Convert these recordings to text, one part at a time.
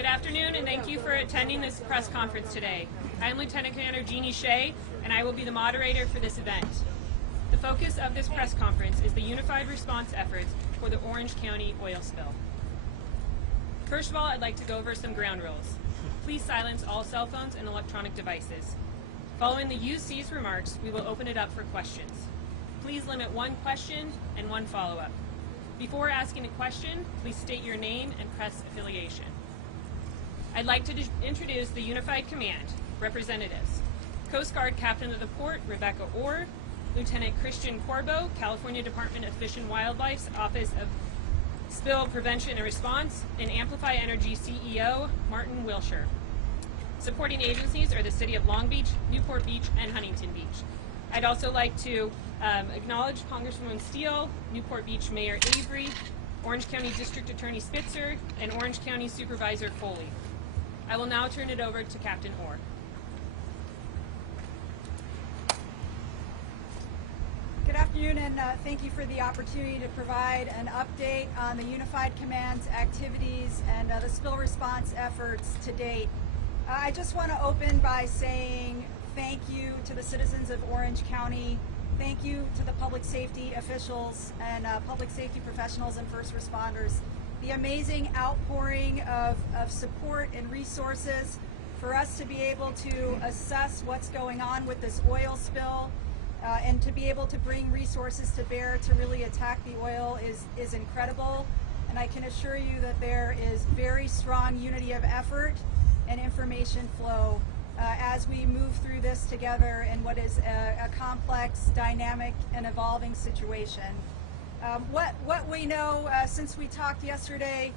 Good afternoon, and thank you for attending this press conference today. I am Lieutenant Commander Jeannie Shea, and I will be the moderator for this event. The focus of this press conference is the unified response efforts for the Orange County oil spill. First of all, I'd like to go over some ground rules. Please silence all cell phones and electronic devices. Following the UC's remarks, we will open it up for questions. Please limit one question and one follow-up. Before asking a question, please state your name and press affiliation. I'd like to introduce the Unified Command representatives. Coast Guard Captain of the Port, Rebecca Orr, Lieutenant Christian Corbo, California Department of Fish and Wildlife's Office of Spill Prevention and Response, and Amplify Energy CEO, Martin Wilsher. Supporting agencies are the City of Long Beach, Newport Beach, and Huntington Beach. I'd also like to acknowledge Congresswoman Steele, Newport Beach Mayor Avery, Orange County District Attorney Spitzer, and Orange County Supervisor Foley. I will now turn it over to Captain Orr. Good afternoon, and thank you for the opportunity to provide an update on the Unified Command's activities and the spill response efforts to date. I just want to open by saying thank you to the citizens of Orange County. Thank you to the public safety officials and public safety professionals and first responders. The amazing outpouring of support and resources for us to be able to assess what's going on with this oil spill and to be able to bring resources to bear to really attack the oil is incredible. And I can assure you that there is very strong unity of effort and information flow as we move through this together in what is a complex, dynamic, and evolving situation. What we know since we talked yesterday,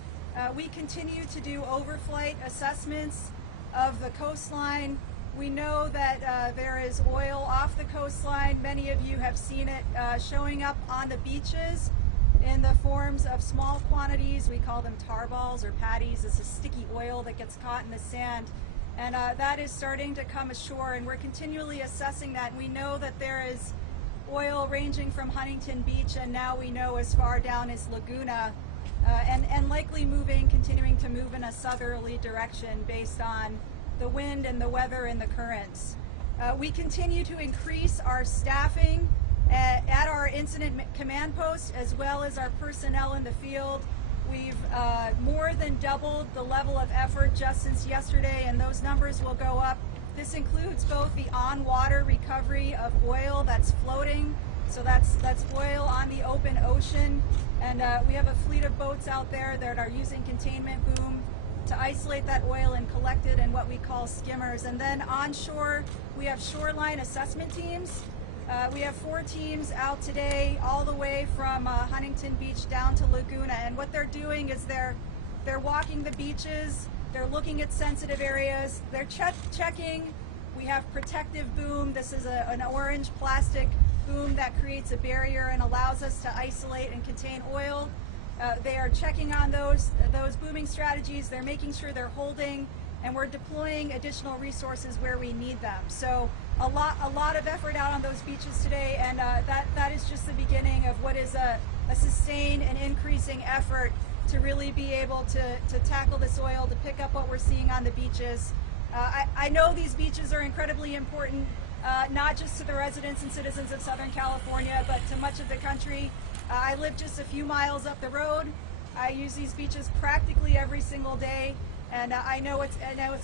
we continue to do overflight assessments of the coastline. We know that there is oil off the coastline. Many of you have seen it showing up on the beaches in the forms of small quantities. We call them tar balls or patties. It's a sticky oil that gets caught in the sand. And that is starting to come ashore, and we're continually assessing that. And we know that there is oil ranging from Huntington Beach, and now we know as far down as Laguna, and likely continuing to move in a southerly direction based on the wind and the weather and the currents. We continue to increase our staffing at our incident command post as well as our personnel in the field. We've more than doubled the level of effort just since yesterday, and those numbers will go up. This includes both the on-water recovery of oil that's floating, so that's oil on the open ocean, and we have a fleet of boats out there that are using containment boom to isolate that oil and collect it in what we call skimmers. And then onshore, we have shoreline assessment teams. We have 4 teams out today, all the way from Huntington Beach down to Laguna, and what they're doing is they're walking the beaches. They're looking at sensitive areas. They're checking. We have protective boom. This is an orange plastic boom that creates a barrier and allows us to isolate and contain oil. They are checking on those booming strategies. They're making sure they're holding, and we're deploying additional resources where we need them. So a lot of effort out on those beaches today, and that is just the beginning of what is a sustained and increasing effort to really be able to tackle this oil, to pick up what we're seeing on the beaches. I know these beaches are incredibly important, not just to the residents and citizens of Southern California, but to much of the country. I live just a few miles up the road. I use these beaches practically every single day, and I know it's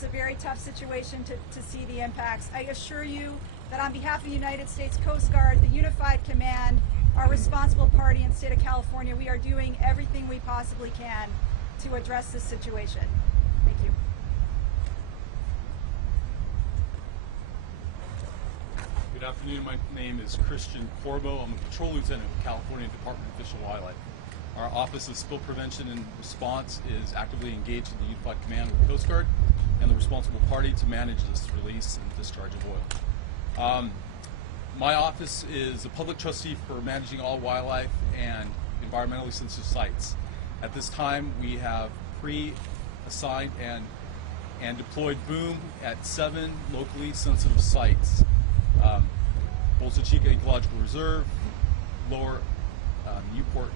a very tough situation to see the impacts. I assure you that on behalf of the United States Coast Guard, the Unified Command, our responsible party in the state of California, we are doing everything we possibly can to address this situation. Thank you. Good afternoon. My name is Christian Corbo. I'm a patrol lieutenant with California Department of Fish and Wildlife. Our Office of Spill Prevention and Response is actively engaged in the Unified Command with the Coast Guard and the responsible party to manage this release and discharge of oil. My office is a public trustee for managing all wildlife and environmentally sensitive sites. At this time, we have pre-assigned and deployed boom at 7 locally sensitive sites. Bolsa Chica Ecological Reserve, Lower Newport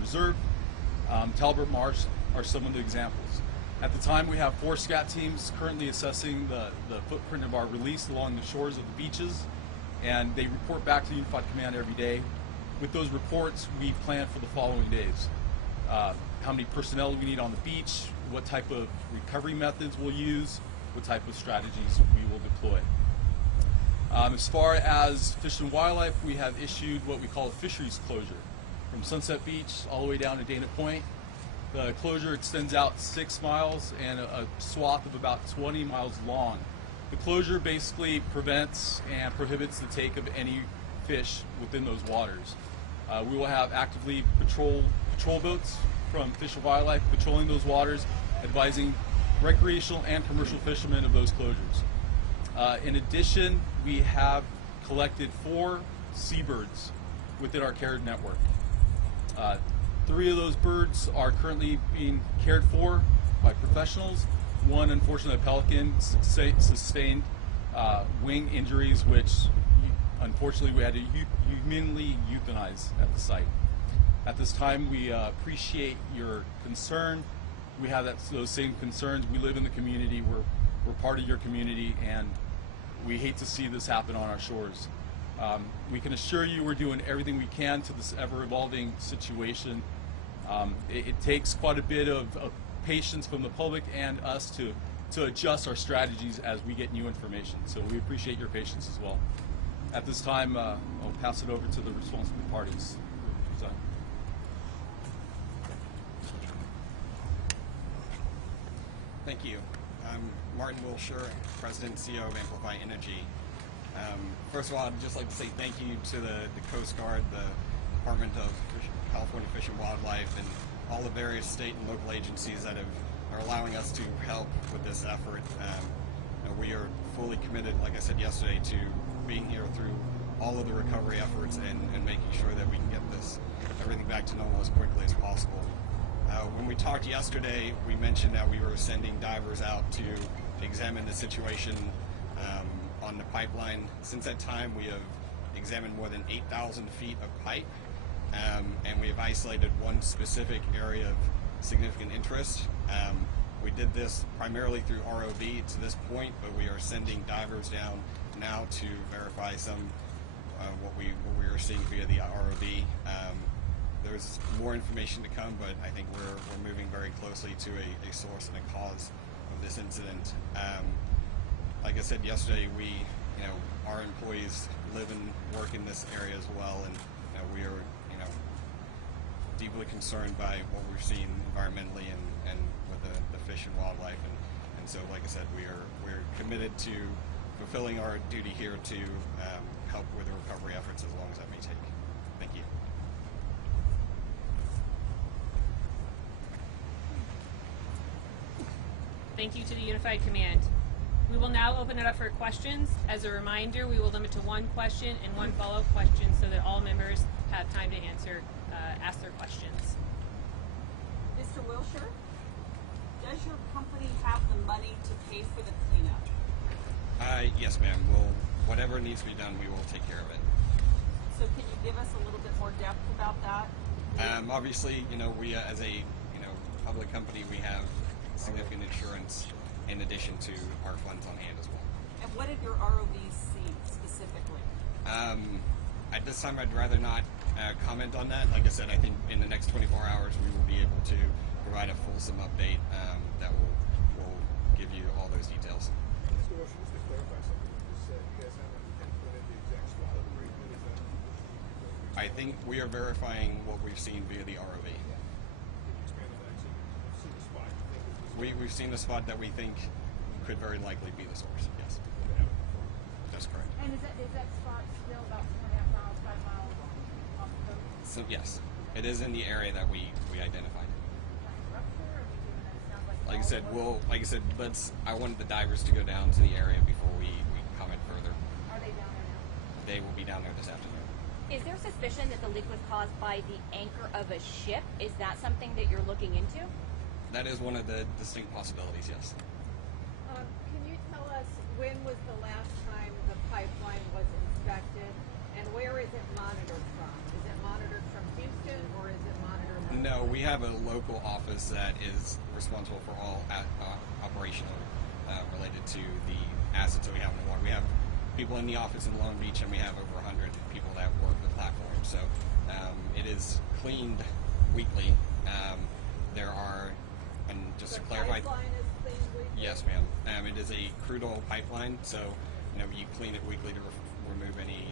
Reserve, Talbot Marsh are some of the examples. At the time, we have 4 SCAT teams currently assessing the footprint of our release along the shores of the beaches, and they report back to the Unified Command every day. With those reports, we plan for the following days. How many personnel we need on the beach, what type of recovery methods we'll use, what type of strategies we will deploy. As far as Fish and Wildlife, we have issued what we call a fisheries closure from Sunset Beach all the way down to Dana Point. The closure extends out 6 miles and a swath of about 20 miles long. The closure basically prevents and prohibits the take of any fish within those waters. We will have actively patrol boats from Fish and Wildlife patrolling those waters, advising recreational and commercial fishermen of those closures. In addition, we have collected 4 seabirds within our care network. 3 of those birds are currently being cared for by professionals. 1, unfortunately, a pelican sustained wing injuries, which unfortunately we had to humanly euthanize at the site. At this time, we appreciate your concern. We have those same concerns. We live in the community. We're part of your community, and we hate to see this happen on our shores. We can assure you we're doing everything we can to this ever-evolving situation. It takes quite a bit of patience from the public and us to adjust our strategies as we get new information. So we appreciate your patience as well. At this time, I'll pass it over to the responsible parties. Thank you. I'm Martin Wilsher, President and CEO of Amplify Energy. First of all, I'd just like to say thank you to the Coast Guard, the Department of California Fish and Wildlife, and all the various state and local agencies that are allowing us to help with this effort. We are fully committed, like I said yesterday, to being here through all of the recovery efforts and making sure that we can get everything back to normal as quickly as possible. When we talked yesterday, we mentioned that we were sending divers out to examine the situation on the pipeline. Since that time, we have examined more than 8,000 feet of pipe, and we have isolated one specific area of significant interest. We did this primarily through ROV to this point, but we are sending divers down now to verify some what we are seeing via the ROV. There's more information to come, but I think we're moving very closely to a source and a cause of this incident. Like I said yesterday, our employees live and work in this area as well, and we are deeply concerned by what we're seeing environmentally and with the fish and wildlife, and so like I said, we're committed to fulfilling our duty here to help with the recovery efforts as long as that may take. Thank you. Thank you to the Unified Command. We will now open it up for questions. As a reminder, we will limit to 1 question and 1 follow-up question so that all members have time to ask their questions. Mr. Wilsher, does your company have the money to pay for the cleanup? Yes, ma'am. Whatever needs to be done, we will take care of it. So can you give us a little bit more depth about that? Obviously, we as a public company, we have significant insurance in addition to our funds on hand as well. And what did your ROVs see specifically? At this time, I'd rather not comment on that. Like I said, I think in the next 24 hours we will be able to provide a fulsome update that will give you all those details. Mr. Wilsher, just to clarify something you just said, you guys haven't pinpointed the exact spot of the break-in, is that? I think we are verifying what we've seen via the ROV. Can you expand on that? So you've seen the spot you think is the spot? We've seen the spot that we think could very likely be the source, yes. They haven't confirmed. That's correct. And is that spot still about 4.5 miles, 5 miles off the coast? So yes, it is in the area that we identified. Like I said, I wanted the divers to go down to the area before we comment further. Are they down there now? They will be down there this afternoon. Is there suspicion that the leak was caused by the anchor of a ship? Is that something that you're looking into? That is one of the distinct possibilities, yes. Can you tell us when was the last time the pipeline was inspected, and where is it monitored from? Is it monitored from Houston, or is it monitored from... No, we have a local office that is responsible for operational related to the assets that we have in the water. We have people in the office in Long Beach, and we have over 100 people that work the platform. So it is cleaned weekly. There are, and just to clarify, pipeline is cleaned weekly? yes, ma'am. It is a crude oil pipeline, so you clean it weekly to remove any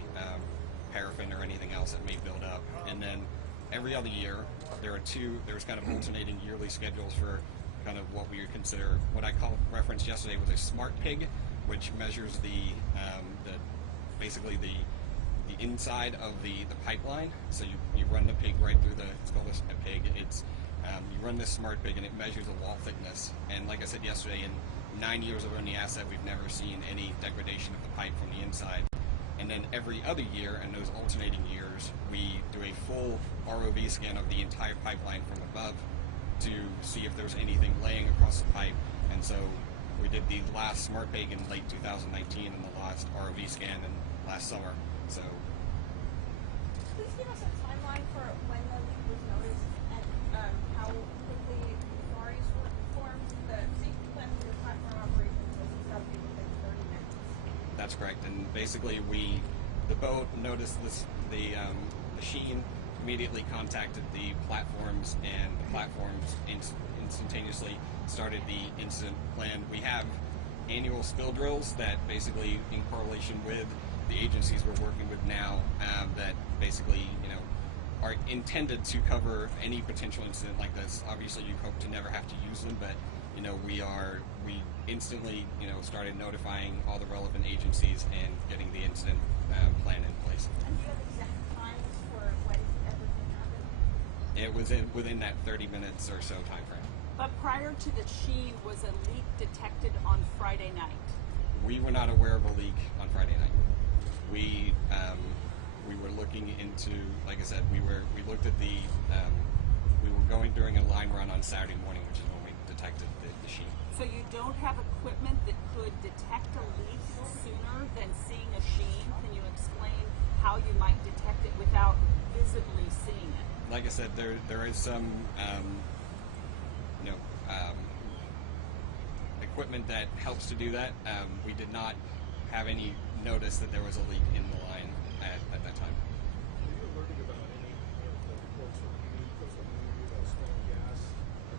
paraffin or anything else that may build up. And then every other year, there's kind of alternating yearly schedules for kind of what we would consider, what I referenced yesterday was a smart pig, which measures basically the inside of the pipeline. So you run the pig right through it's called a pig. You run this smart pig and it measures the wall thickness. And like I said yesterday, in 9 years of owning the asset, we've never seen any degradation of the pipe from the inside. And then every other year, in those alternating years, we do a full ROV scan of the entire pipeline from above to see if there's anything laying across the pipe. And so we did the last smart pig in late 2019 and the last ROV scan in last summer. So Please give us a timeline for when the leak was noticed and how quickly authorities formed. The safety plan for your platform operations was established within 30 minutes. that's correct. And basically, the boat noticed the sheen, immediately contacted the platforms, and the platforms instantaneously started the incident plan. We have annual spill drills that basically, in correlation with the agencies we're working with now, that basically, are intended to cover any potential incident like this. Obviously, you hope to never have to use them, but we instantly, started notifying all the relevant agencies and getting the incident plan in place. And do you have exact times for when everything happened? It was within that 30 minutes or so time frame. But prior to the sheen, was a leak detected on Friday night? We were not aware of a leak on Friday night. We were looking into, like I said, we looked at we were going during a line run on Saturday morning, which is when we detected the sheen. So you don't have equipment that could detect a leak sooner than seeing a sheen? Can you explain how you might detect it without visibly seeing it? Like I said, there is some equipment that helps to do that. We did not have any notice that there was a leak in the line at that time. Were you alerted about any of the reports from the because when you do that small gas,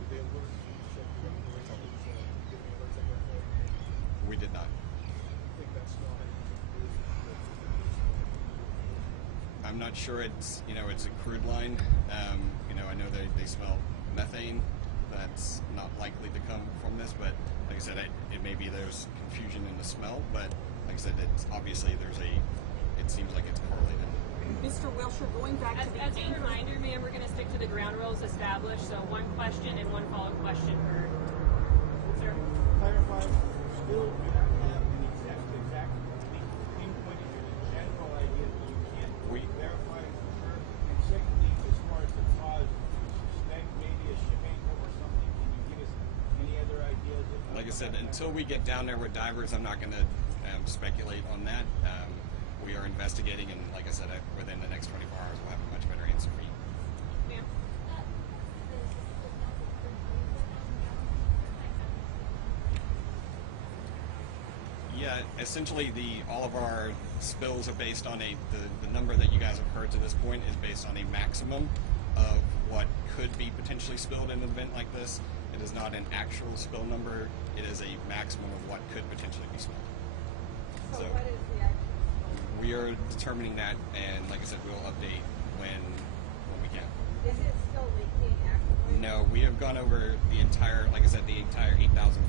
did they alert you to check your operations? Did you get any alerts like that? We did not. I think that's not anything to do with I'm not sure it's a crude line. I know they smell methane. That's not likely to come from this, but like I said, it may be there's confusion in the smell, but like I said, it's obviously it seems like it's correlated. Mr. Wilsher, going back to the As a anchor... reminder, ma'am, we're going to stick to the ground rules established, so one question and one follow-up question per... Sir? Clarify, still do not have an exact pinpointed or the general idea that you can't verify for sure. And secondly, as far as the cause, you suspect maybe a ship anchor or something. Can you give us any other ideas? Like I said, until we get down there with divers, I'm not going to speculate on that. We are investigating, and like I said, within the next 24 hours, we'll have a much better answer for you. Ma'am? Yeah, essentially all of our spills are based on the number that you guys have heard to this point is based on a maximum of what could be potentially spilled in an event like this. It is not an actual spill number, it is a maximum of what could potentially be spilled. So what is the actual spill? We are determining that, and like I said, we'll update when we can. Is it still leaking actively? No, we have gone over the entire 8,000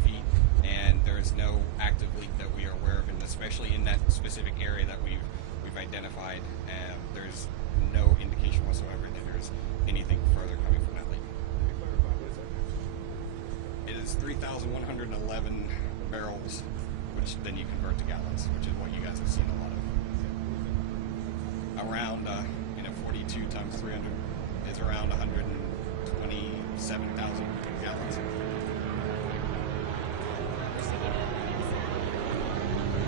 feet, and there is no active leak that we are aware of, and especially in that specific area that we've identified, there's no indication whatsoever that there's anything further coming from that leak. To clarify, what is that? It is 3,111 barrels, which then you convert to gallons, which is what you guys have seen a lot of. Around 42 times 300 is around 127,000 gallons. Do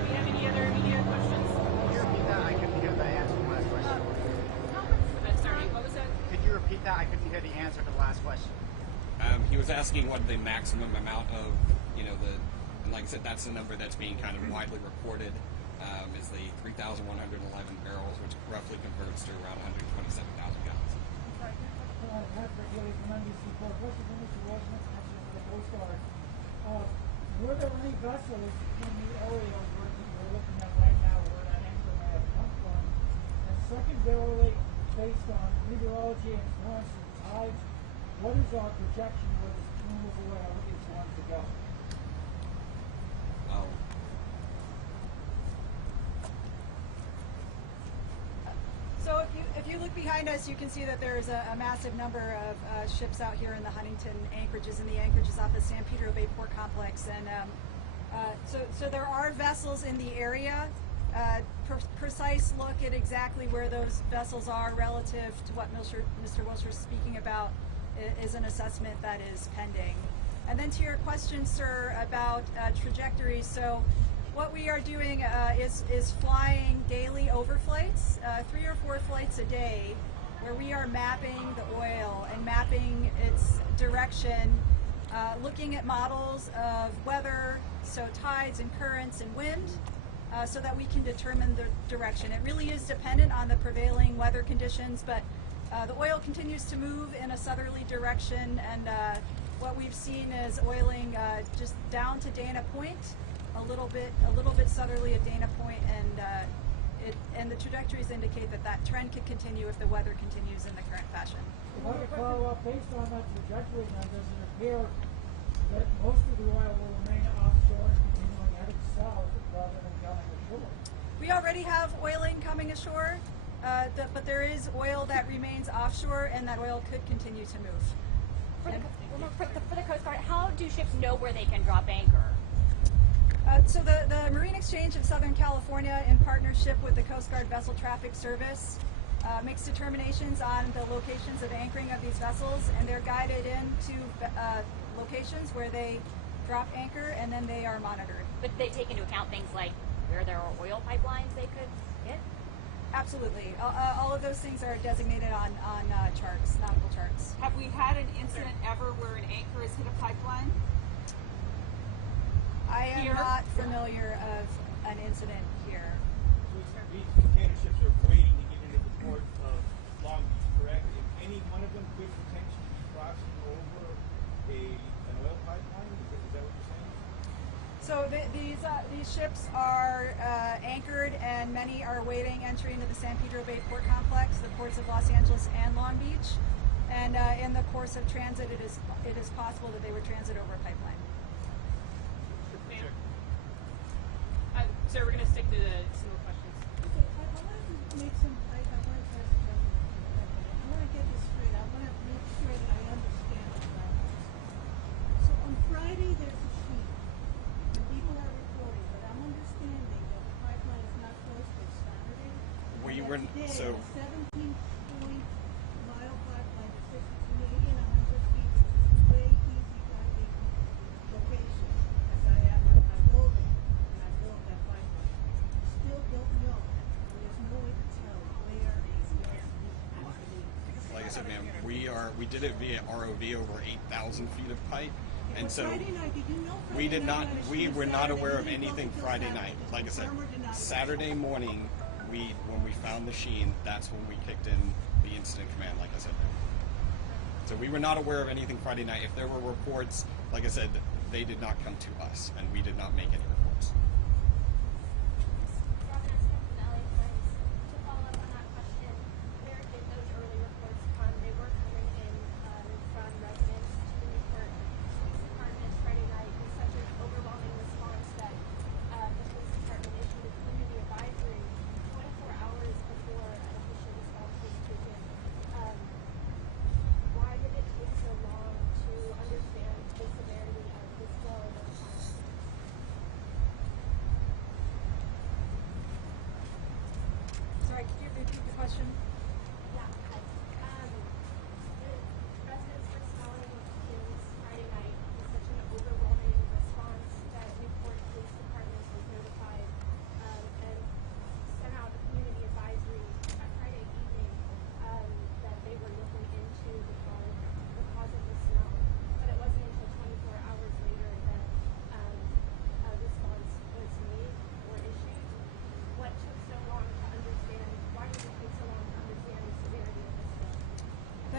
we have any other immediate questions? Could you repeat that? I couldn't hear the answer to the last question. Sorry, what was that? Could you repeat that? I couldn't hear the answer to the last question. He was was asking what the maximum amount of, and like I said, that's the number that's being kind of widely reported, is the 3,111 barrels, which roughly converts to around 127,000 gallons. Were there any vessels in the area where we're looking at right now where that anchor may have come from? And secondarily, based on meteorology and currents and tides, what is our projection where this plume of oil is going to go? So if you look behind us, you can see that there's a massive number of ships out here in the Huntington anchorages and the anchorages off the San Pedro Bay Port Complex. And so there are vessels in the area. Precise look at exactly where those vessels are relative to what Mr. Wilsher is speaking about is an assessment that is pending. And then to your question, sir, about trajectories. So what we are doing is flying daily overflights, 3 or 4 flights a day, where we are mapping the oil and mapping its direction, looking at models of weather, so tides and currents and wind, so that we can determine the direction. It really is dependent on the prevailing weather conditions, but the oil continues to move in a southerly direction, and what we've seen is oiling just down to Dana Point, a little bit southerly at Dana Point, and the trajectories indicate that trend could continue if the weather continues in the current fashion. If I could follow up, based on that trajectory, now does it appear that most of the oil will remain offshore and continuing headed south rather than coming ashore? We already have oiling coming ashore, but there is oil that remains offshore, and that oil could continue to move. For the Coast Guard, how do ships know where they can drop anchor? So the Marine Exchange of Southern California, in partnership with the Coast Guard Vessel Traffic Service, makes determinations on the locations of anchoring of these vessels, and they're guided into locations where they drop anchor, and then they are monitored. But they take into account things like where there are oil pipelines they could hit? Absolutely. All of those things are designated on charts, nautical charts. Have we had an incident ever where an anchor has hit a pipeline? I am not familiar of an incident here. So these container ships are waiting to get into the port of Long Beach, correct? If any one of them could potentially be crossing over an oil pipeline, is that what you're saying? So these ships are anchored, and many are awaiting entry into the San Pedro Bay Port Complex, the ports of Los Angeles and Long Beach. And in the course of transit, it is possible that they would transit over a pipeline. Sir, we're going to stick to the single questions. Okay, I want to make some, I want to ask a question. I want to get this straight. I want to make sure that I understand the practice. So on Friday, there's a sheet, and people are reporting, but I'm understanding that the pipeline is not closed till Saturday. We were, so... The 17-point-mile pipeline is 60 and 100 feet, which is way easy finding location, as I am on my building. That pipeline. Still don't know. There's no way to tell where is the Like I said, ma'am, we did it via ROV over 8,000 feet of pipe, and so Friday night, did you know we did not. Friday night We were not Saturday, aware of didn't anything go Friday till night. Saturday. Like I said, Farmer did not Saturday morning, when we found the sheen, that's when we kicked in the incident command. Like I said, so we were not aware of anything Friday night. If there were reports, like I said, they did not come to us, and we did not make any reports.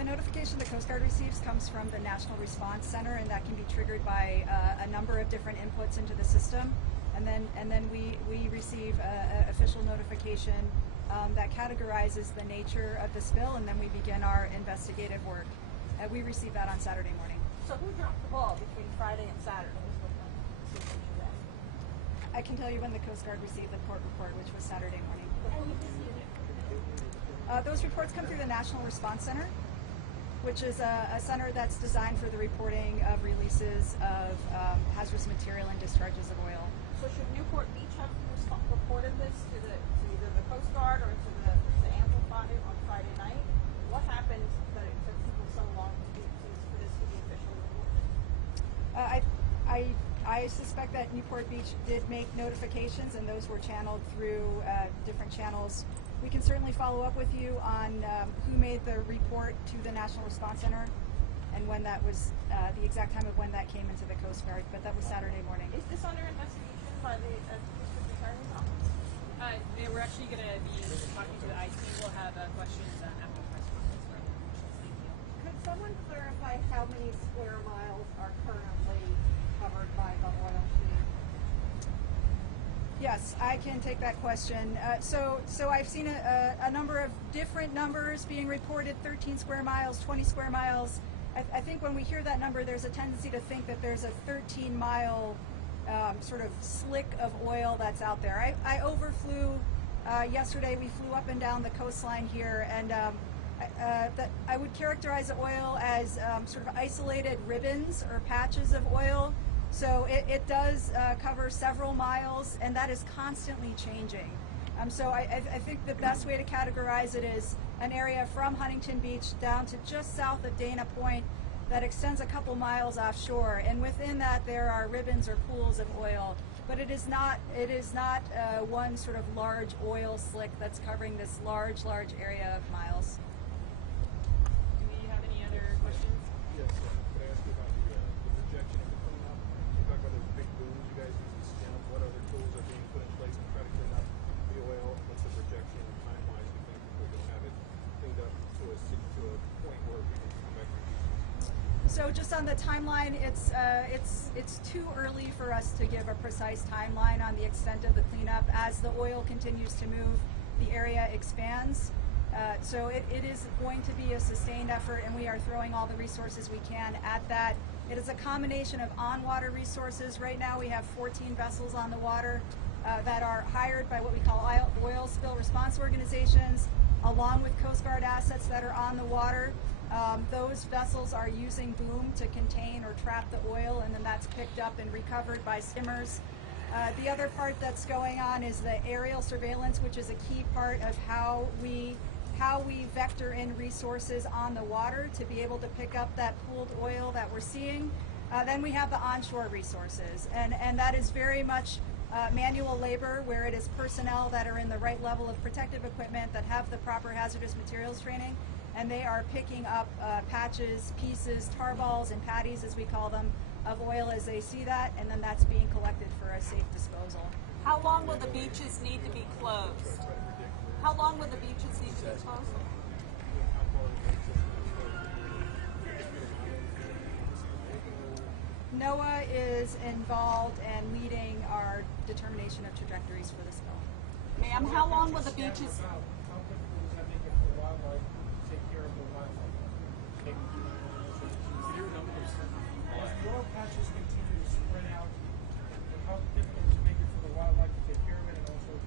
notification the Coast Guard receives comes from the National Response Center, and that can be triggered by a number of different inputs into the system. And then we receive a official notification that categorizes the nature of the spill, and then we begin our investigative work. We receive that on Saturday morning. So who dropped the ball between Friday and Saturday? I can tell you when the Coast Guard received the port report, which was Saturday morning. Those reports come through the National Response Center, which is a center that's designed for the reporting of releases of hazardous material and discharges of oil. So should Newport Beach have reported this to either the Coast Guard or to the Amplify on Friday night? What happened that it took people so long for this to be officially reported? I suspect that Newport Beach did make notifications, and those were channeled through different channels. We can certainly follow up with you on who made the report to the National Response Center and when that was, the exact time of when that came into the Coast Guard, but that was Saturday morning. Is this under investigation by the District Attorney's Office? We're actually going to be talking to the IC. We'll have questions after the press conference for other questions. Thank you. Could someone clarify how many square miles are currently covered by the oil sheet? Yes, I can take that question. So I've seen a number of different numbers being reported, 13 square miles, 20 square miles. I think when we hear that number, there's a tendency to think that there's a 13-mile sort of slick of oil that's out there. I overflew yesterday. We flew up and down the coastline here, and that I would characterize the oil as sort of isolated ribbons or patches of oil. So it does cover several miles, and that is constantly changing. So I think the best way to categorize it is an area from Huntington Beach down to just south of Dana Point that extends a couple miles offshore, and within that there are ribbons or pools of oil. But it is not one sort of large oil slick that's covering this large area of miles. Do we have any other questions? Yes, could I ask you about the projection of the cleanup? You talk about those big booms you guys use to scan. What other tools are being put in place to try to clean up the oil? What's the projection time-wise you think we're going to have it cleaned up to a point where we can come back to it? So just on the timeline, it's too early for us to give a precise timeline on the extent of the cleanup. As the oil continues to move, the area expands. So it is going to be a sustained effort, and we are throwing all the resources we can at that. It is a combination of on-water resources. Right now we have 14 vessels on the water that are hired by what we call oil spill response organizations, along with Coast Guard assets that are on the water. Those vessels are using boom to contain or trap the oil, and then that's picked up and recovered by skimmers. The other part that's going on is the aerial surveillance, which is a key part of how we vector in resources on the water to be able to pick up that pooled oil that we're seeing. Then we have the onshore resources, and that is very much manual labor, where it is personnel that are in the right level of protective equipment, that have the proper hazardous materials training, and they are picking up patches, pieces, tar balls, and patties, as we call them, of oil as they see that, and then that's being collected for a safe disposal. How long will the beaches need to be closed? How long will the beaches need to be closed? NOAA is involved and leading our determination of trajectories for the spill. Ma'am, how long will the beaches... How difficult does that make it for wildlife to take care of the wildlife? As oil patches continue to spread out, how difficult does it make it for the wildlife to take care of it, and also,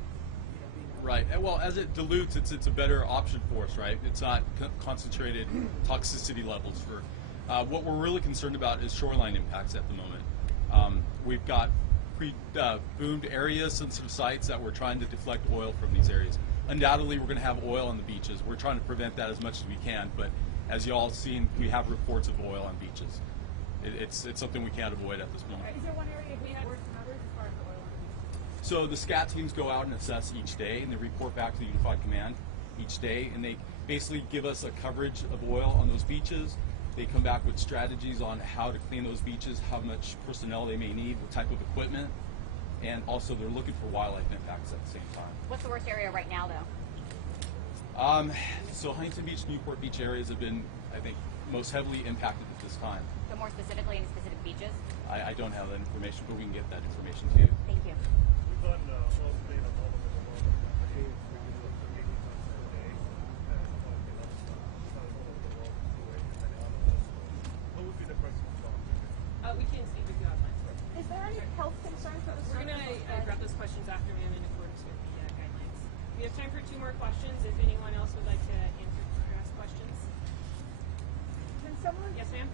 Right. Well, as it dilutes, it's a better option for us, right? It's not concentrated toxicity levels for. What we're really concerned about is shoreline impacts at the moment. We've got pre-boomed areas, sensitive sites that we're trying to deflect oil from these areas. Undoubtedly, we're going to have oil on the beaches. We're trying to prevent that as much as we can, but as you all seen, we have reports of oil on beaches. It's something we can't avoid at this moment. Is there one area we had worse than others as far as the oil on the beach? So the SCAT teams go out and assess each day, and they report back to the Unified Command each day, and they basically give us a coverage of oil on those beaches. They come back with strategies on how to clean those beaches, how much personnel they may need, what type of equipment, and also they're looking for wildlife impacts at the same time. What's the worst area right now, though? So Huntington Beach, Newport Beach areas have been I think, most heavily impacted at this time. So more specifically, any specific beaches? I don't have that information, but we can get that information to you. Thank you. We've done all state of all over the world. We do 80 tons per day, and all over the world, depending on the host. What would be the press response? We can speak with you offline. Is there any health concern for the We're going to grab those questions after ma'am in accordance with the guidelines. We have time for 2 more questions if anyone else would like to answer or ask questions. Can someone? Yes, ma'am?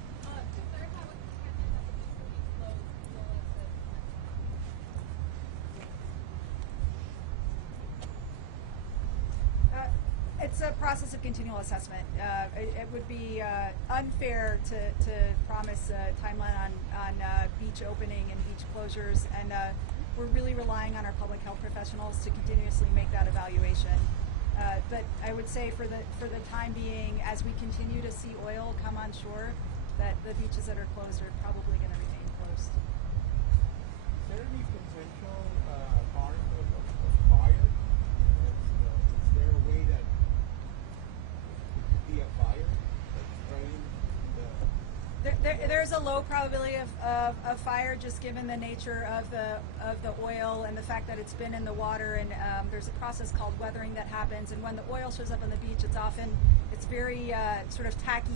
It's a process of continual assessment. It would be unfair to promise a timeline on beach opening and beach closures, and we're really relying on our public health professionals to continuously make that evaluation. But I would say for the time being, as we continue to see oil come on shore, that the beaches that are closed are probably going to remain closed. Is there any potential harm of fire? Is there a way that it could be a fire that's spreading the... There's a low probability of fire, just given the nature of the oil and the fact that it's been in the water, and there's a process called weathering that happens, and when the oil shows up on the beach, it's very sort of tacky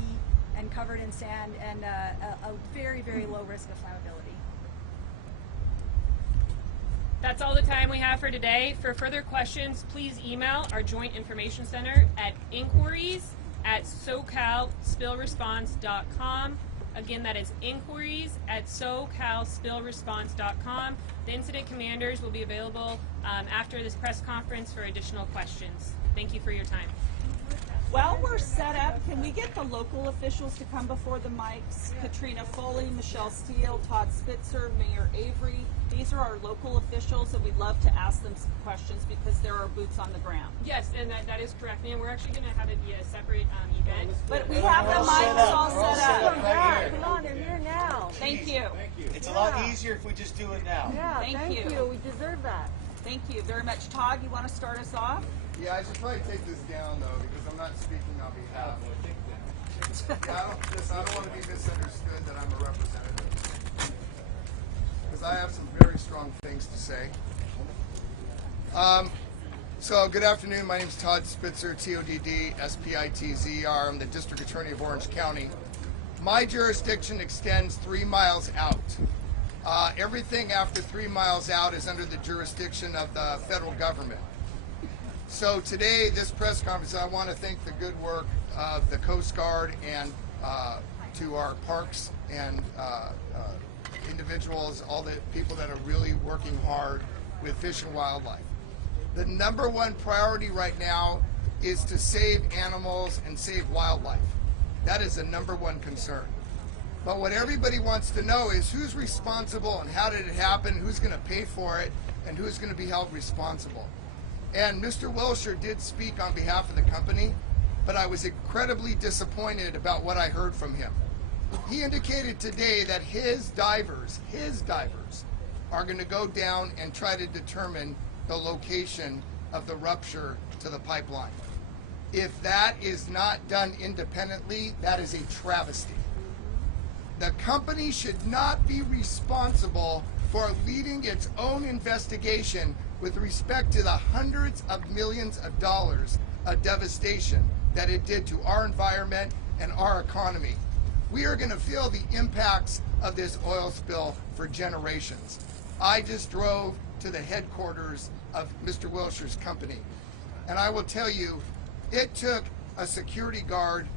and covered in sand, and a very, very low risk of flammability. That's all the time we have for today. For further questions, please email our Joint Information Center at inquiries@socalspillresponse.com. Again, that is inquiries@socalspillresponse.com. The incident commanders will be available after this press conference for additional questions. Thank you for your time. While we're set up, can we get the local officials to come before the mics? Katrina Foley, Michelle Steele, Todd Spitzer, Mayor Avery. These are our local officials, and we'd love to ask them some questions because there are boots on the ground. Yes, and that is correct, ma'am. We're actually going to have it be a separate event. But we have the mics all set up. Come on, they're here now. Thank you. It's a lot easier if we just do it now. Yeah, Thank you. We deserve that. Thank you very much. Todd, you want to start us off? Yeah, I should probably take this down though, because I'm not speaking on behalf. Yeah, I don't want to be misunderstood that I'm a representative, because I have some very strong things to say. So good afternoon. My name is Todd Spitzer, Todd Spitzer. I'm the District Attorney of Orange County. My jurisdiction extends 3 miles out. Everything after 3 miles out is under the jurisdiction of the federal government. So today, this press conference, I want to thank the good work of the Coast Guard and to our parks and individuals, all the people that are really working hard with fish and wildlife. The #1 priority right now is to save animals and save wildlife. That is the #1 concern. But what everybody wants to know is who's responsible and how did it happen, who's going to pay for it, and who's going to be held responsible. And Mr. Wilsher did speak on behalf of the company, but I was incredibly disappointed about what I heard from him. He indicated today that his divers are going to go down and try to determine the location of the rupture to the pipeline. If that is not done independently, that is a travesty. The company should not be responsible for leading its own investigation with respect to the hundreds of millions of dollars of devastation that it did to our environment and our economy. We are going to feel the impacts of this oil spill for generations. I just drove to the headquarters of Mr. Wilsher's company, and I will tell you, it took a security guard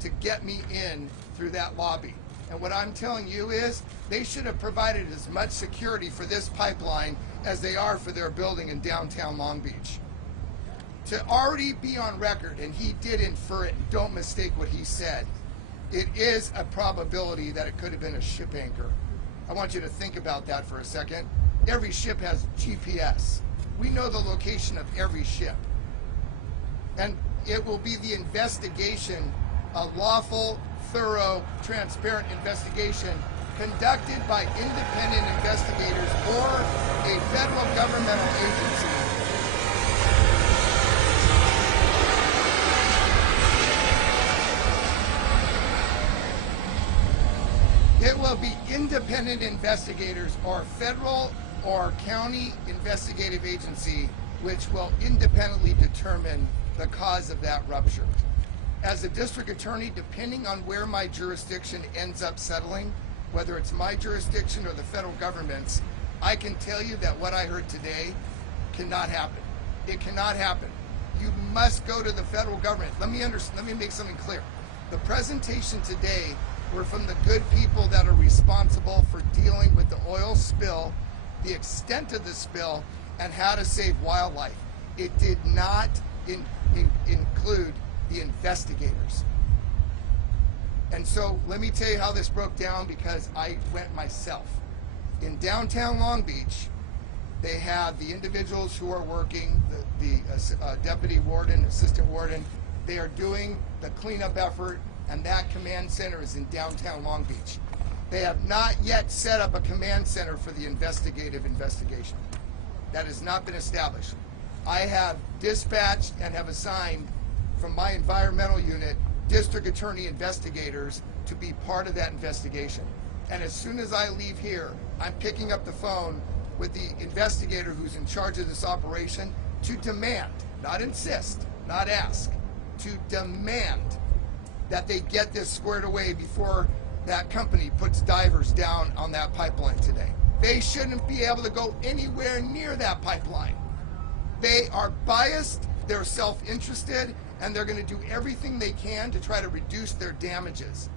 to get me in through that lobby. And what I'm telling you is they should have provided as much security for this pipeline as they are for their building in downtown Long Beach. To already be on record, and he did infer it, don't mistake what he said, it is a probability that it could have been a ship anchor. I want you to think about that for a second. Every ship has GPS. We know the location of every ship. And it will be the investigation, a lawful, thorough, transparent investigation conducted by independent investigators or a federal governmental agency. be independent investigators or federal or county investigative agency which will independently determine the cause of that rupture. As a district attorney, depending on where my jurisdiction ends up settling, whether it's my jurisdiction or the federal government's, I can tell you that what I heard today cannot happen. It cannot happen. You must go to the federal government. Let me make something clear. The presentation today were from the good people that are responsible for dealing with the oil spill, the extent of the spill, and how to save wildlife. It did not include the investigators. And so let me tell you how this broke down, because I went myself. In downtown Long Beach, they have the individuals who are working, the deputy warden, assistant warden. They are doing the cleanup effort, and that command center is in downtown Long Beach. They have not yet set up a command center for the investigative investigation. That has not been established. I have dispatched and have assigned from my environmental unit district attorney investigators to be part of that investigation. And as soon as I leave here, I'm picking up the phone with the investigator who's in charge of this operation to demand, not insist, not ask, to demand that they get this squared away before that company puts divers down on that pipeline today. They shouldn't be able to go anywhere near that pipeline. They are biased, they're self-interested, and they're going to do everything they can to try to reduce their damages.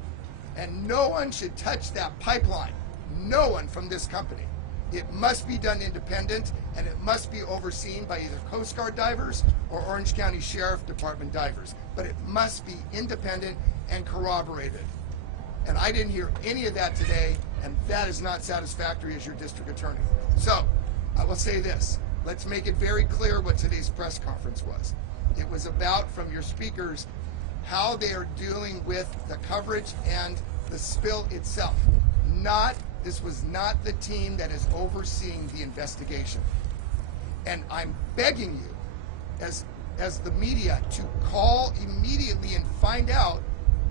And no one should touch that pipeline. No one from this company. It must be done independent, and it must be overseen by either Coast Guard divers or Orange County Sheriff Department divers. But it must be independent and corroborated. And I didn't hear any of that today, and that is not satisfactory as your district attorney. So, I will say this. Let's make it very clear what today's press conference was. It was about, from your speakers, how they are dealing with the coverage and the spill itself. This was not the team that is overseeing the investigation. And I'm begging you, as the media, to call immediately and find out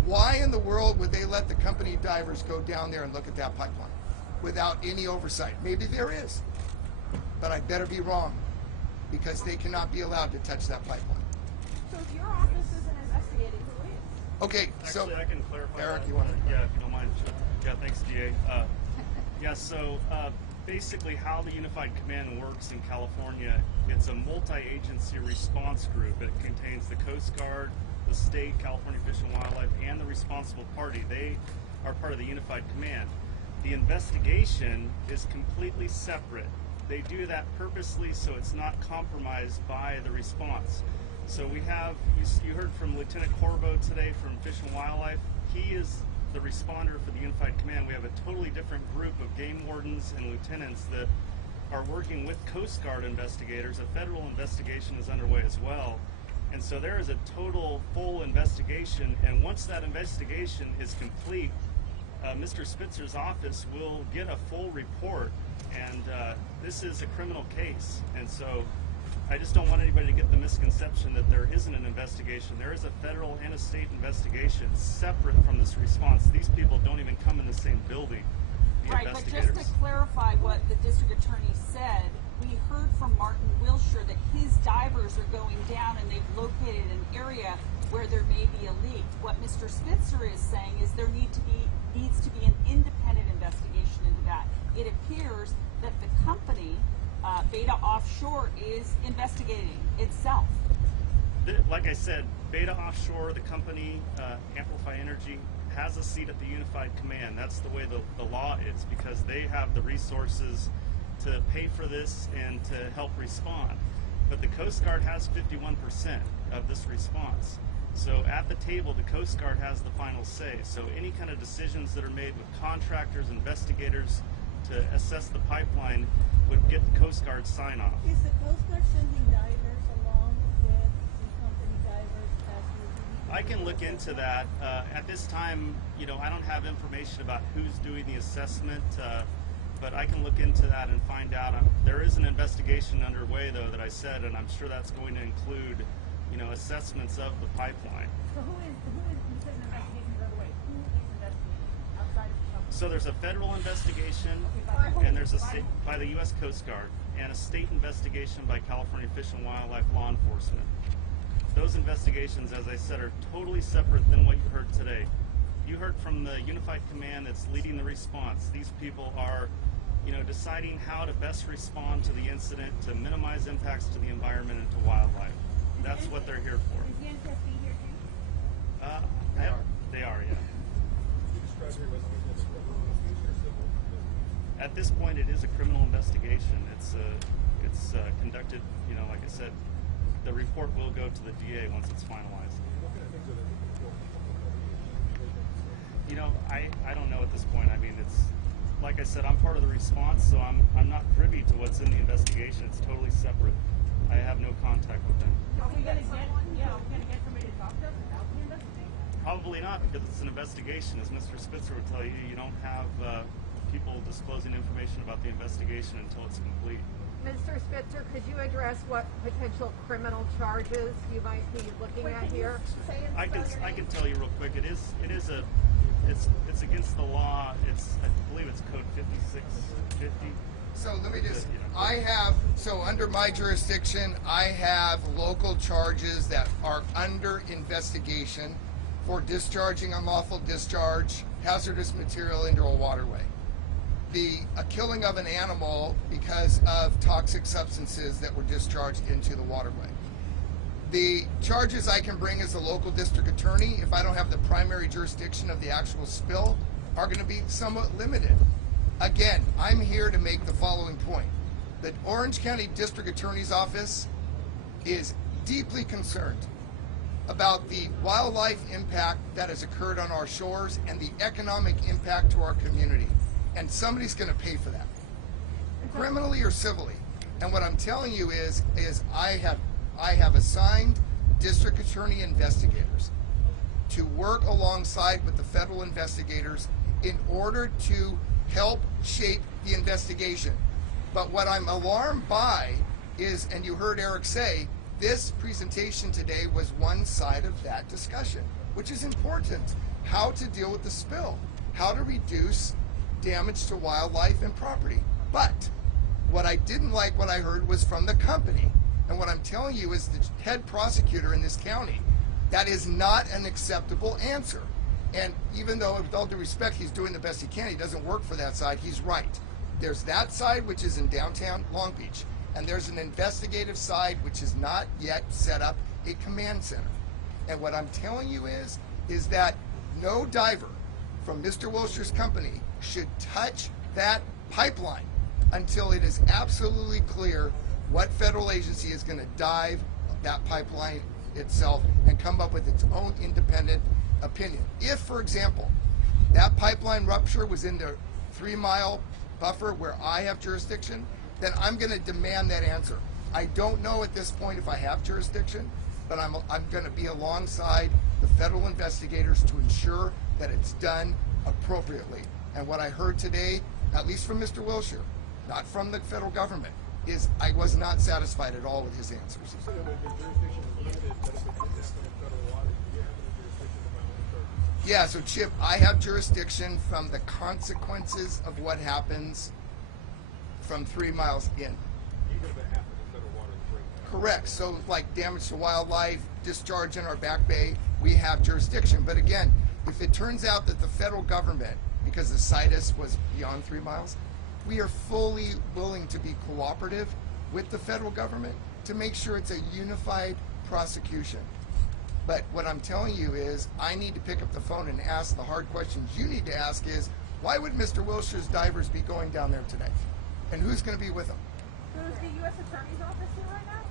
why in the world would they let the company divers go down there and look at that pipeline without any oversight. Maybe there is, but I better be wrong, because they cannot be allowed to touch that pipeline. So if your office isn't investigating, who is? Okay, so actually, I can clarify. Eric, that. you want to? Yeah, if you don't mind. Yeah, thanks, DA. Yeah, so basically how the Unified Command works in California, it's a multi-agency response group. It contains the Coast Guard, the state, California Fish and Wildlife, and the responsible party. They are part of the Unified Command. The investigation is completely separate. They do that purposely so it's not compromised by the response. So we have, you heard from Lieutenant Corbo today from Fish and Wildlife. He is the responder for the Unified Command. We have a totally different group of game wardens and lieutenants that are working with Coast Guard investigators. A federal investigation is underway as well. And so there is a total full investigation, and once that investigation is complete, Mr. Spitzer's office will get a full report, and this is a criminal case. And so I just don't want anybody to get the misconception that there isn't an investigation. There is a federal and a state investigation separate from this response. These people don't even come in the same building. Right, but just to clarify what the district attorney said, we heard from Martin Wilsher that his divers are going down and they've located an area where there may be a leak. What Mr. Spitzer is saying is there needs to be an independent investigation into that. It appears that the company, Beta Offshore, is investigating itself. Like I said, Beta Offshore, the company, Amplify Energy, has a seat at the Unified Command. That's the way the law is, because they have the resources to pay for this and to help respond. But the Coast Guard has 51% of this response. So at the table, the Coast Guard has the final say. So any kind of decisions that are made with contractors, investigators to assess the pipeline would get the Coast Guard sign off. Is the Coast Guard sending divers along with the company divers as you? I can look into that. At this time, I don't have information about who's doing the assessment, but I can look into that and find out. There is an investigation underway, though, that I said, and I'm sure that's going to include, assessments of the pipeline. So who is you said an investigation is underway. Who is investigating outside of the company? So there's a federal investigation, and there's a state by the U.S. Coast Guard, and a state investigation by California Fish and Wildlife Law Enforcement. Those investigations, as I said, are totally separate than what you heard today. You heard from the Unified Command that's leading the response. These people are, deciding how to best respond to the incident to minimize impacts to the environment and to wildlife. That's what they're here for. Is the NTSB here too? They are, yeah. You describe your investigation as criminal or civil? At this point, it is a criminal investigation. It's conducted, like I said, the report will go to the DA once it's finalized. What kind of things are they looking for? I don't know at this point. I mean, it's like I said, I'm part of the response, so I'm not privy to what's in the investigation. It's totally separate. I have no contact with them. Are we gonna get somebody to talk to us about the investigation? Probably not, because it's an investigation. As Mr. Spitzer would tell you, you don't have people disclosing information about the investigation until it's complete. Mr. Spitzer, could you address what potential criminal charges you might be looking at here? I can tell you real quick. It's against the law. I believe it's code 5650. So let me just, under my jurisdiction, I have local charges that are under investigation for discharging unlawful discharge, hazardous material into a waterway. A killing of an animal because of toxic substances that were discharged into the waterway. The charges I can bring as a local district attorney, if I don't have the primary jurisdiction of the actual spill, are going to be somewhat limited. Again, I'm here to make the following point. The Orange County District Attorney's Office is deeply concerned about the wildlife impact that has occurred on our shores and the economic impact to our community. And somebody's going to pay for that, criminally or civilly. And what I'm telling you is I have assigned district attorney investigators to work alongside with the federal investigators in order to help shape the investigation. But what I'm alarmed by is, and you heard Eric say, this presentation today was one side of that discussion, which is important. How to deal with the spill, how to reduce damage to wildlife and property. But what I didn't like what I heard was from the company. And what I'm telling you is the head prosecutor in this county, that is not an acceptable answer. And even though, with all due respect, he's doing the best he can, he doesn't work for that side, he's right. There's that side, which is in downtown Long Beach, and there's an investigative side, which is not yet set up a command center. And what I'm telling you is that no diver from Mr. Wilsher's company should touch that pipeline until it is absolutely clear what federal agency is going to dive that pipeline itself and come up with its own independent opinion. If, for example, that pipeline rupture was in the 3-mile buffer where I have jurisdiction, then I'm going to demand that answer. I don't know at this point if I have jurisdiction, but I'm going to be alongside the federal investigators to ensure that it's done appropriately. And what I heard today, at least from Mr. Wilsher, not from the federal government, is I was not satisfied at all with his answers. Yeah, so Chip, I have jurisdiction from the consequences of what happens from 3 miles in. Correct. So like damage to wildlife, discharge in our back bay, we have jurisdiction. But again, if it turns out that the federal government, because the situs was beyond 3 miles, we are fully willing to be cooperative with the federal government to make sure it's a unified prosecution. But what I'm telling you is I need to pick up the phone and ask the hard questions you need to ask is, why would Mr. Wilsher's divers be going down there today? And who's going to be with them? So is the U.S. Attorney's Office here right now?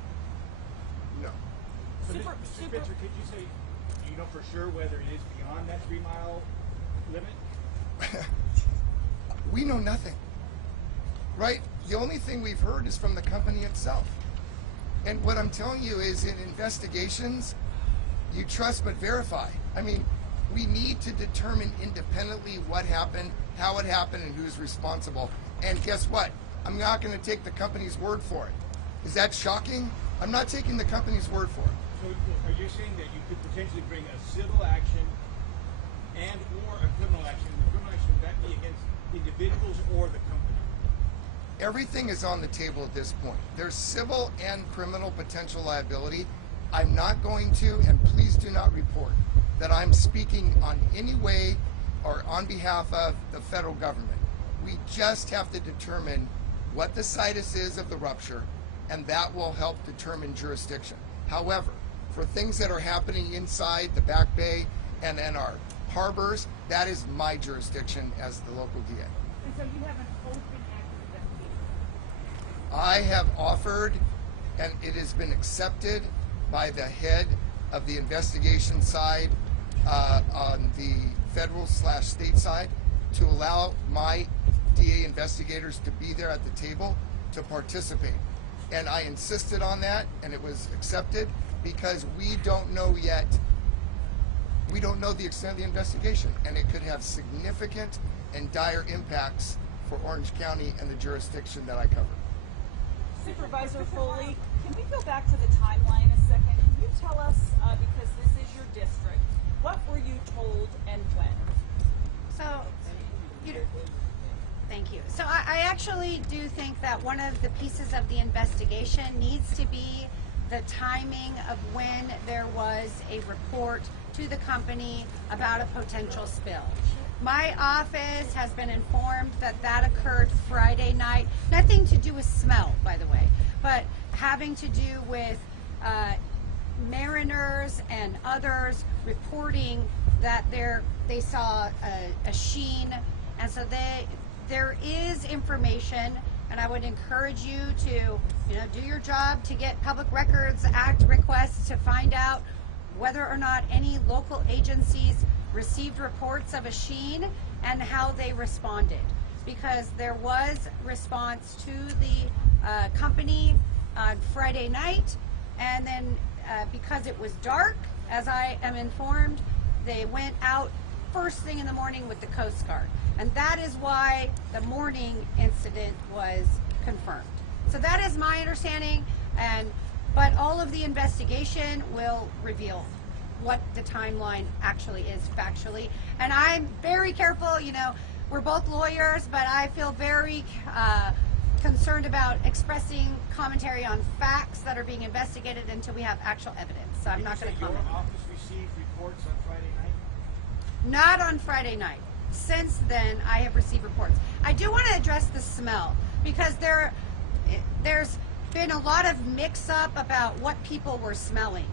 No. So Mr. Spitzer, could you say, do you know for sure whether it is beyond that 3-mile limit? We know nothing, right? The only thing we've heard is from the company itself. And what I'm telling you is in investigations, you trust but verify. I mean, we need to determine independently what happened, how it happened, and who's responsible. And guess what? I'm not going to take the company's word for it. Is that shocking? I'm not taking the company's word for it. So are you saying that you could potentially bring a civil action and or a criminal action? The criminal action protection, would that be against individuals or the company? Everything is on the table at this point. There's civil and criminal potential liability. I'm not going to, and please do not report, that I'm speaking on any way or on behalf of the federal government. We just have to determine what the situs is of the rupture, and that will help determine jurisdiction. However, for things that are happening inside the Back Bay and in our harbors, that is my jurisdiction as the local DA. And so you have an open active investigation? I have offered, and it has been accepted by the head of the investigation side on the federal/state side to allow my DA investigators to be there at the table to participate. And I insisted on that, and it was accepted because we don't know yet. We don't know the extent of the investigation, and it could have significant and dire impacts for Orange County and the jurisdiction that I cover. Supervisor Foley, can we go back to the timeline a second? Can you tell us, because this is your district, what were you told and when? So, thank you. So I actually do think that one of the pieces of the investigation needs to be the timing of when there was a report to the company about a potential spill. My office has been informed that that occurred Friday night. Nothing to do with smell, by the way, but having to do with mariners and others reporting that they saw a sheen, and so there is information, and I would encourage you to do your job to get Public Records Act requests to find out whether or not any local agencies received reports of a sheen and how they responded, because there was response to the company on Friday night, and then because it was dark, as I am informed, they went out first thing in the morning with the Coast Guard, and that is why the morning incident was confirmed. So that is my understanding, but all of the investigation will reveal what the timeline actually is factually. And I'm very careful, we're both lawyers, but I feel very concerned about expressing commentary on facts that are being investigated until we have actual evidence. So I'm not going to comment. Your office received reports on Friday night? Not on Friday night. Since then, I have received reports. I do want to address the smell, because there's been a lot of mix-up about what people were smelling.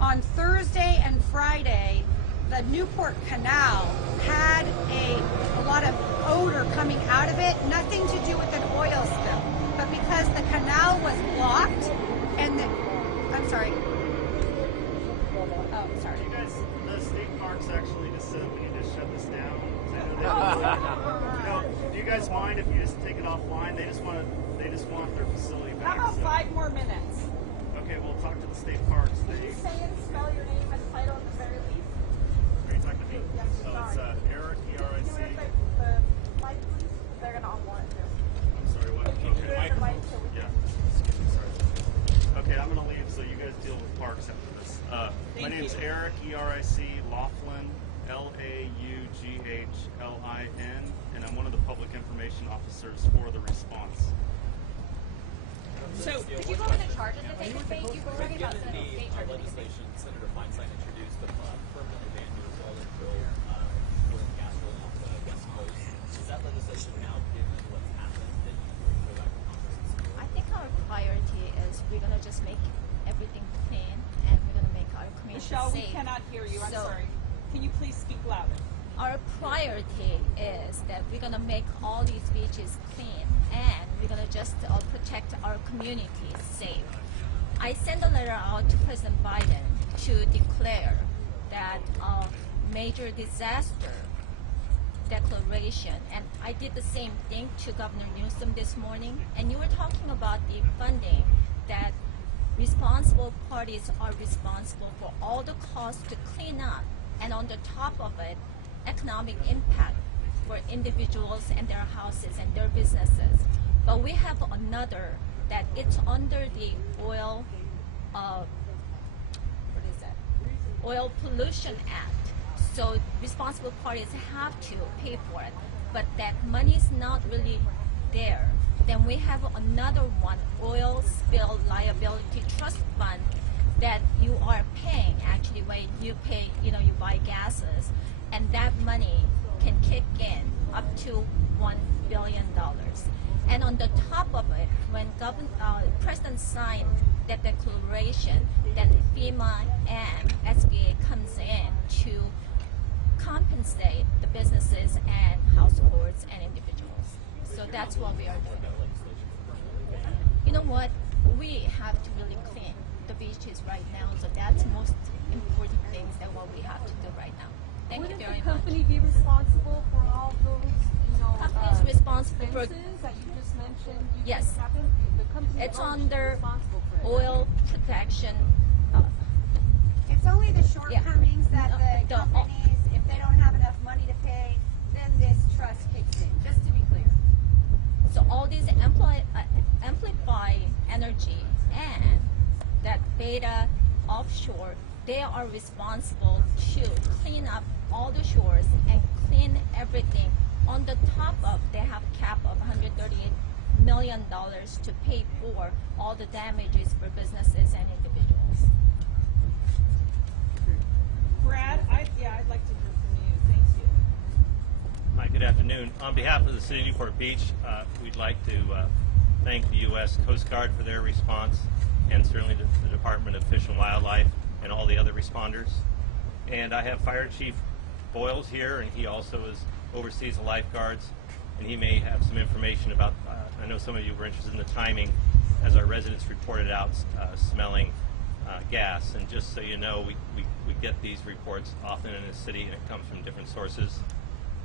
On Thursday and Friday, the Newport Canal had a lot of odor coming out of it, nothing to do with an oil spill, but because the canal was blocked and I'm sorry. Oh, sorry. You guys, the state parks actually just said we need to shut this down. Do you guys mind if you just take it offline? They just want their facility back. How about 5 more minutes? Okay, we'll talk to the state parks. Can you say and spell your name and title at the very least? Are you talking to me? Yes, So sorry. it's Eric, E-R-I-C. Can you do it the mic, please? They're going to all want to. I'm sorry, what? Can you do it the mic so we can... Yeah. Excuse me, sorry. Okay, I'm going to leave, so you guys deal with parks after this. My name's Eric, E-R-I-C, Laughlin, L-A-U-G-H-L-I-N, and I'm one of the public information officers for the response. So, Could you go over the charges that they could face? You were talking about some of the state charges. Legislation, Senator Feinstein introduced the permanently banned U.S. oil and oil and gas drilling off the West Coast. Is that legislation now, given what's happened, that you can go back to Congress and see? I think our priority is we're gonna just make everything clean, and we're gonna make our community Michelle, safe. we cannot hear you. I'm So, sorry. Can you please speak louder? Our priority is that we're gonna make all these beaches clean, and we're gonna just protect our communities safe. I sent a letter out to President Biden to declare that a major disaster declaration, and I did the same thing to Governor Newsom this morning. And you were talking about the funding, that responsible parties are responsible for all the costs to clean up, and on the top of it, economic impact for individuals and their houses and their businesses. But we have another that it's under the oil, Oil Pollution Act. So responsible parties have to pay for it, but that money is not really there. Then we have another one, oil spill liability trust fund, that you are paying actually when you pay, you buy gases, and that money can kick in up to $1 billion. And on the top of it, when President signed that declaration, then FEMA and SBA comes in to compensate the businesses and households and individuals. So that's what we are doing. You know what? We have to really clean the beaches right now, so that's the most important things that what we have to do right now. Thank you very much. Would the company be responsible for all those, Company is responsible for offenses that you just mentioned? Yes. The company It's alone should be under responsible for it. oil protection. It's only the shortcomings that the The- companies, if they don't have enough money to pay, then this trust kicks in, just to be clear. So all these Amplify Energy and that Beta Offshore, they are responsible to clean up all the shores and clean everything. On the top of, they have a cap of $138 million to pay for all the damages for businesses and individuals. Brad, I'd like to hear from you. Thank you. Hi, good afternoon. On behalf of the City of Newport Beach, we'd like to thank the U.S. Coast Guard for their response, and certainly the Department of Fish and Wildlife and all the other responders. And I have Fire Chief Boyles here, and he also oversees the lifeguards, and he may have some information about, I know some of you were interested in the timing, as our residents reported out smelling gas. And just so you know, we get these reports often in the city, and it comes from different sources.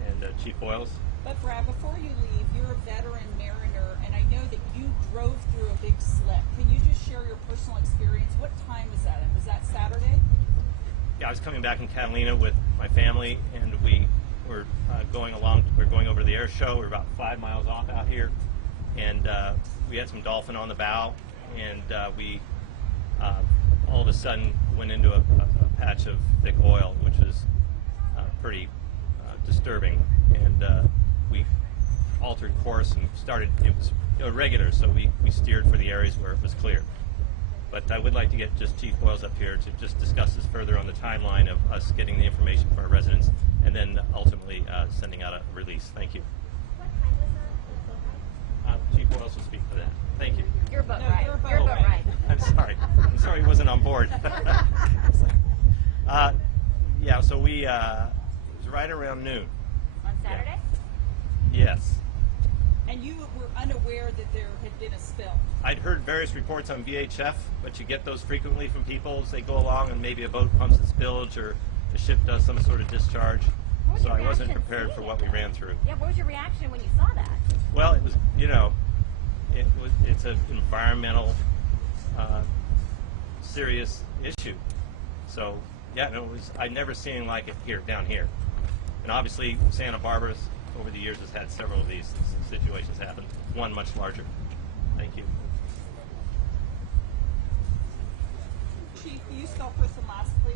And Chief Boyles? But Brad, before you leave, you're a veteran mariner, and I know that you drove through a big slip. Can you just share your personal experience? What time was that? Was that Saturday? Yeah, I was coming back in Catalina with my family, and we were going over to the air show. We were about 5 miles off out here, and we had some dolphin on the bow, and we all of a sudden went into a patch of thick oil, which was pretty disturbing, and we altered course and started, it was irregular, so we steered for the areas where it was clear. But I would like to get just Chief Boyles up here to just discuss this further on the timeline of us getting the information from our residents, and then ultimately sending out a release. Thank you. What time was that? Chief Boyles will speak for that. Thank you. Your boat No, ride. your boat Your boat ride. ride. I'm sorry he wasn't on board. Yeah, so we, it was right around noon. On Saturday? Yes. And you were unaware that there had been a spill. I'd heard various reports on VHF, but you get those frequently from people as they go along, and maybe a boat pumps its spillage or the ship does some sort of discharge. What was So your I wasn't reaction prepared for seeing what it, we ran through. Yeah, what was your reaction when you saw that? Well, it was, it's an environmental serious issue. So yeah, no, I'd never seen like it down here. And obviously Santa Barbara's over the years has had several of these situations happen, one much larger. Thank you. Chief, will you spell first and last, please?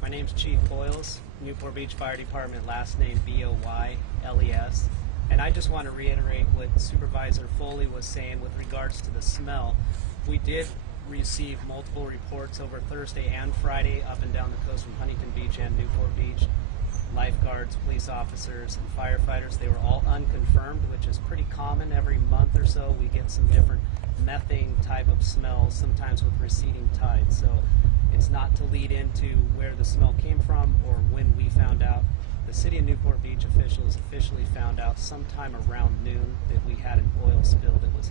My name's Chief Boyles, Newport Beach Fire Department, last name B-O-Y-L-E-S. And I just want to reiterate what Supervisor Foley was saying with regards to the smell. We did receive multiple reports over Thursday and Friday up and down the coast from Huntington Beach and Newport Beach. Lifeguards, police officers, and firefighters, they were all unconfirmed, which is pretty common. Every month or so we get some different methane type of smells, sometimes with receding tides. So it's not to lead into where the smell came from or when we found out. The City of Newport Beach officials officially found out sometime around noon that we had an oil spill that was